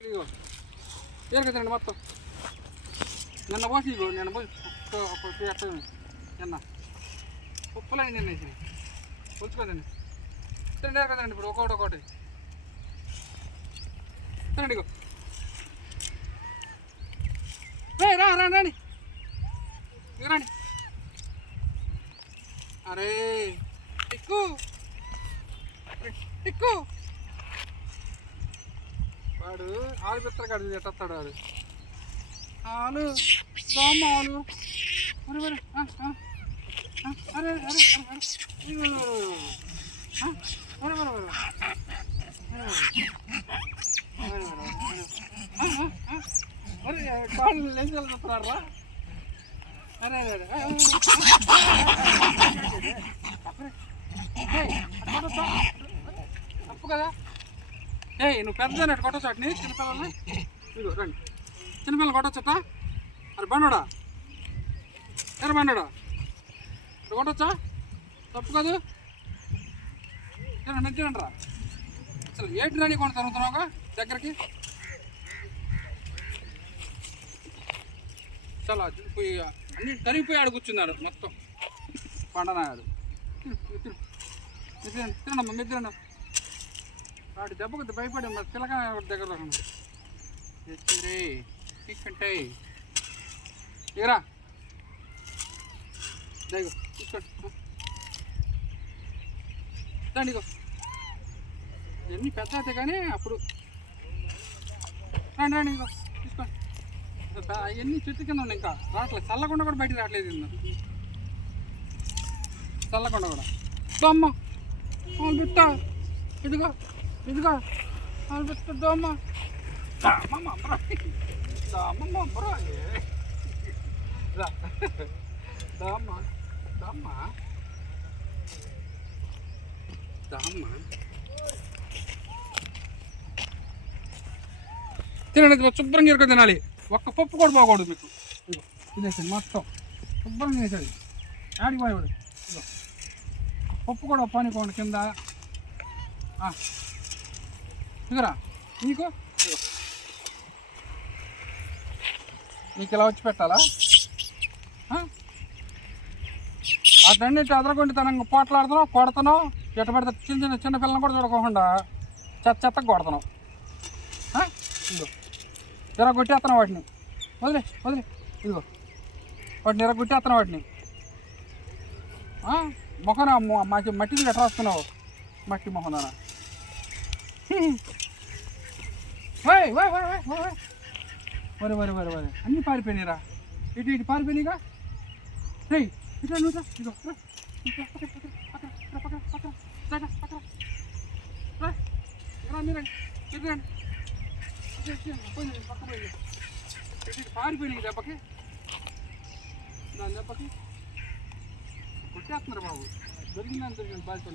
ఇగో ఏరకదండి మొత్తం నిన్న పోసి ఇగో నిన్న పోసి నిన్న ఉప్పులని నిన్న వేసి పులుచుకోదండి తినండి ఏరకదండి ఇప్పుడు ఒకటి తినండి ఇగో రాండి ఇక రండి అరే టిక్కు టిక్కు వాడు ఆలు పెత్తర కాడు ఎట్టొస్తాడు వాడు ఆలు దోమ ఆలు మరి మరి అరే అరే అరే కాళ్ళు ఏం చదువుతున్నారా అరే అరే తప్పు కదా నువ్వు పెద్దనట్టు కొట్టచ్చు వాటిని చిన్నపిల్లల్ని ఇదిగో రండి చిన్నపిల్లలు కొట్టచ్చట అరే బండోడా ఎర్ర బండోడా ఇక్కడ కొట్టచ్చా తప్పు కాదు నచ్చానంటరా అసలు ఏటి రాని కొన్ని తరుగుతున్నావుగా దగ్గరికి చాలా పోయి అన్ని తరిగిపోయి ఆడ కూర్చున్నాడు మొత్తం పండనాయాడు తినండి మిద్రండి వాడి దెబ్బకు భయపడి మరి పిల్లగా దగ్గర తెచ్చింది తీసుకుంటే ఇగరా దగ్గర తీసుకోండి రండి ఇగో ఇవన్నీ పెద్ద అయితే కానీ అప్పుడు రండి రండి ఇగో తీసుకోండి అవన్నీ చెట్టు కింద ఉన్నాయి ఇంకా రావట్లేదు చల్లకుండా కూడా బయటికి రావట్లేదు చల్లకుండా కూడా దోమ్మ వాళ్ళు బిట్ట ఇదిగో ఇదిగో వాళ్ళు బిట్ట దోమ్మ దోమ్మ దోమ్మ దోమ్మ దోమ్మ తినండి శుభ్రంగా ఎరుక తినాలి ఒక్క పప్పు కూడా బాగోడు మీకు ఇదిగో తినేసాడు మొత్తం శుభ్రంగా తినేసాడు ఆడికి పోయేవాడు ఇదిగో పప్పు కూడా పానికోండి కింద ఇదిగరా నీకు నీకు ఇలా వచ్చి పెట్టాలా అటన్నిటి అదరగొండి తనంగా పోట్లాడుతున్నావు కొడుతున్నావు ఎట్ట పెడితే చిన్న పిల్లలను కూడా చూడకోకుండా చెత్తకు కొడుతున్నావు ఇదిగో ఎరగొట్టేస్తున్నావు వాటిని వదిలే ఇదిగో వాటిని ఎరగొట్టేస్తున్నావు వాటిని మొహన మట్టిని ఎట్లా వస్తున్నావు మట్టి మొహన వరి అన్నీ పారిపోయినాయిరా ఇటు పారిపోయినాయిగా రే ఇట్లా నువ్వు ఇదిగో పారిపోయినాయి దెబ్బకి దాని దెబ్బకి కొట్టేస్తున్నారు బాబు దొరికిందని బాధ్యత